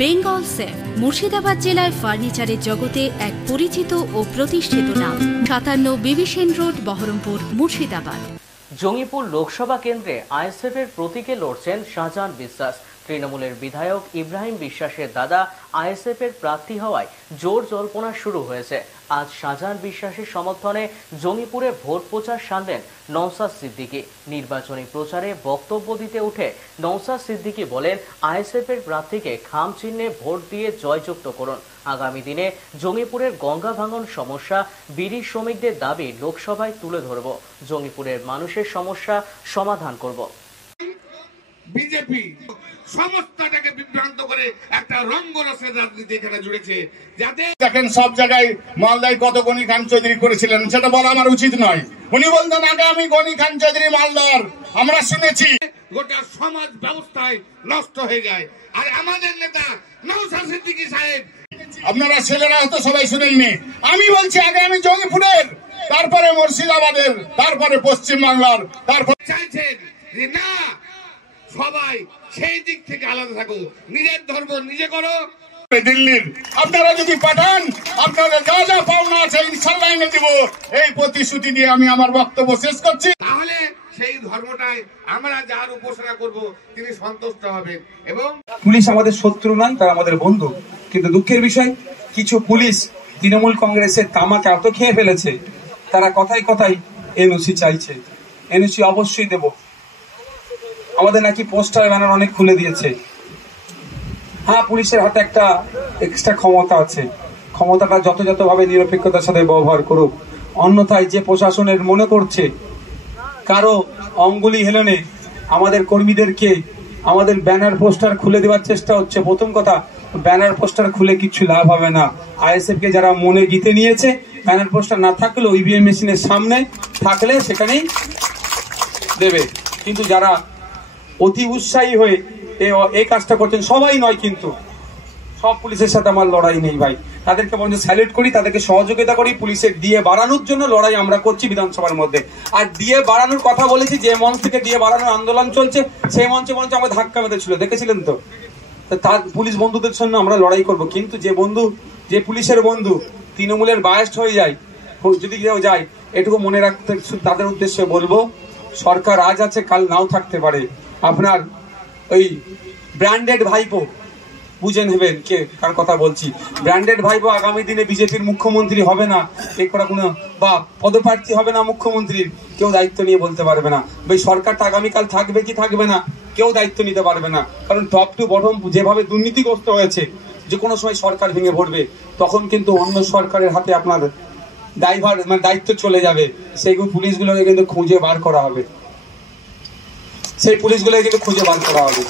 Bengal safe Murshidabad জেলায় ফার্নিচারের জগতে এক পরিচিত ও প্রতিষ্ঠিত নাম। 57 বিবি সেন রোড, বহরমপুর, মুর্শিদাবাদ। জঙ্গিপুর লোকসভা কেন্দ্রে আইএসএফের প্রতীকে লড়ছেন শাহজাহান বিশ্বাস। তৃণমূলের বিধায়ক ইব্রাহিম বিশ্বাসের দাদা আইএসএফের প্রার্থী হওয়ায় জোর জল্পনা শুরু হয়েছে। আজ শাহজাহান বিশ্বাসের সমর্থনে জঙ্গিপুরে ভোট প্রচার সারলেন নওশাদ সিদ্দিকী। নির্বাচনী প্রচারে বক্তব্য দিতে উঠে নওশাদ সিদ্দিকী বলেন, আইএসএফের প্রার্থীকে খাম চিহ্নে ভোট দিয়ে জয়যুক্ত করুন। আগামী দিনে জঙ্গিপুরের গঙ্গা ভাঙন সমস্যা, বিড়ি শ্রমিকদের দাবি লোকসভায় তুলে ধরব। জঙ্গিপুরের মানুষের সমস্যা সমাধান করব। বিজেপি সমস্তটাকে বিভ্রান্ত করে একটা রঙ্গরসের রাজনীতি এখানে জুড়েছে, যাতে দেখেন সব জায়গায় মালদায় কত গনি খান চৌধুরী করেছিলেন, সেটা বলা আমার উচিত নয়। উনি বলতেন আগে আমি গনি খান চৌধুরী মালদার, আমরা শুনেছি গোটা সমাজ ব্যবস্থায় নষ্ট হয়ে যায়। আর আমাদের নেতা নওশাদ সিদ্দিকী সাহেব, আপনারা ছেলেরা হয়তো সবাই শুনেননি, আমি বলছি আগে আমি জঙ্গিপুরের, তারপরে মুর্শিদাবাদের, তারপরে পশ্চিম বাংলার, তারপর চাইছেন যে না সবাই সেই দিক থেকে আলাদা থাকো, নিজের ধর্ম নিজে করো। দিল্লির আপনারা যদি পাঠান, আপনাদের যা যা পাওনা আছে ইনশাআল্লাহ এনে দিব, এই প্রতিশ্রুতি দিয়ে আমি আমার বক্তব্য শেষ করছি। তাহলে সেই ধর্মটাই আমরা যার উপাসনা করব তিনি সন্তুষ্ট হবেন। এবং পুলিশ আমাদের শত্রু নয়, তারা আমাদের বন্ধু। কিন্তু দুঃখের বিষয়, কিছু পুলিশ তৃণমূল কংগ্রেসের তামাক এত খেয়ে ফেলেছে, তারা কথায় কথায় এনওসি চাইছে। এনওসি অবশ্যই দেব। আমাদের নাকি পোস্টার ব্যানার অনেক খুলে দিয়েছে। হ্যাঁ, পুলিশের হাতে একটা এক্সট্রা ক্ষমতা আছে, ক্ষমতাটা যথাযথভাবে নিরপেক্ষতার সাথে ব্যবহার করুক। অন্যথায় যে প্রশাসনের মনে করছে কারো অঙ্গুলি হেলনে আমাদের কর্মীদেরকে আমাদের ব্যানার পোস্টার খুলে দেওয়ার চেষ্টা হচ্ছে, প্রথম কথা, ব্যানার পোস্টার খুলে কিছু লাভ হবে না। আইএসএফ কে যারা মনে জিতে নিয়েছে, ব্যানার পোস্টার না থাকলেও ইভিএম মেশিনের সামনে থাকলে সেখানেই দেবে। কিন্তু যারা অতি উৎসাহী হয়ে এই কাজটা করছেন, সবাই নয় কিন্তু, সব পুলিশের সাথে আমার লড়াই নেই ভাই, তাদেরকে বরঞ্চ স্যালুট করি, তাদেরকে সহযোগিতা করি। পুলিশের ডিএ বাড়ানোর জন্য লড়াই আমরা করছি বিধানসভার মধ্যে। আর ডিএ বাড়ানোর কথা বলেছি, যে মঞ্চ থেকে ডিএ বাড়ানোর আন্দোলন চলছে সেই মঞ্চে আমরা ধাক্কা বেঁধেছিল, দেখেছিলেন তো। তার পুলিশ বন্ধুদের জন্য আমরা লড়াই করব। কিন্তু যে পুলিশের বন্ধু তৃণমূলের বায়াস্ট হয়ে যায়, যদি কেউ যায়, এটুকু মনে রাখতে তাদের উদ্দেশ্যে বলবো, সরকার আজ আছে কাল নাও থাকতে পারে। আপনার ওই ব্র্যান্ডেড ভাইপো, বুঝে নেবেন কে কার কথা বলছি, ব্র্যান্ডেড ভাইপো আগামী দিনে বিজেপির মুখ্যমন্ত্রী হবে না, কোনো বা পদপ্রার্থী হবে না মুখ্যমন্ত্রীর, কেউ দায়িত্ব নিয়ে বলতে পারবে না। ওই সরকারটা আগামীকাল থাকবে কি থাকবে না, কেউ দায়িত্ব নিতে পারবে না। কারণ টপ টু বটম যেভাবে দুর্নীতিগ্রস্ত হয়েছে, যে কোনো সময় সরকার ভেঙে পড়বে, তখন কিন্তু অন্য সরকারের হাতে আপনার দায়িত্ব চলে যাবে। সেইগুলো পুলিশগুলোকে কিন্তু খুঁজে বার করা হবে, সেই পুলিশগুলোকে কিন্তু খুঁজে বার করা হবে।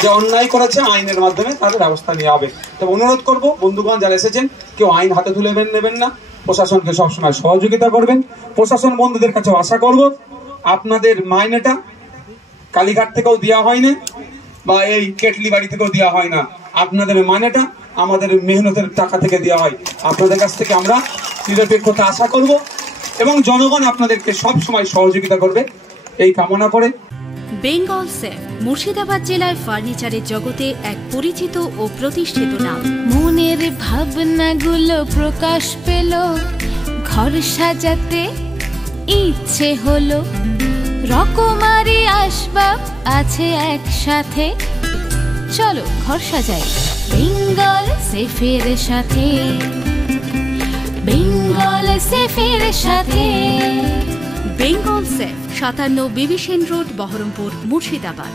যে অন্যায় করেছে আইনের মাধ্যমে তাদের ব্যবস্থা নেওয়া হবে। তবে অনুরোধ করবো, বন্ধুগণ যারা এসেছেন, কেউ আইন হাতে তুলে নেবেন না, প্রশাসনকে সবসময় সহযোগিতা করবেন। প্রশাসন বন্ধুদের কাছে আশা করব, আপনাদের মাইনেটা কালীঘাট থেকেও দেওয়া হয় না, বা এই কেটলি বাড়ি থেকেও দেওয়া হয় না, আপনাদের মাইনেটা আমাদের মেহনতের টাকা থেকে দেওয়া হয়। আপনাদের কাছ থেকে আমরা নিরপেক্ষতা আশা করব এবং জনগণ আপনাদেরকে সব সময় সহযোগিতা করবে, এই কামনা করে। বেঙ্গল সেফ মুর্শিদাবাদ জেলায় ফার্নিচারের জগতে এক পরিচিত ও প্রতিষ্ঠিত নাম। মনের ভাবনাগুলো প্রকাশ পেল, ঘর সাজাতে ইচ্ছে হলো, রকমারি আসবাব আছে একসাথে, চলো ঘর সাজাই বেঙ্গল সেফের সাথে, বেঙ্গল সেফের সাথে। বেঙ্গল সেফ 57 বিবি সেন রোড, বহরমপুর, মুর্শিদাবাদ।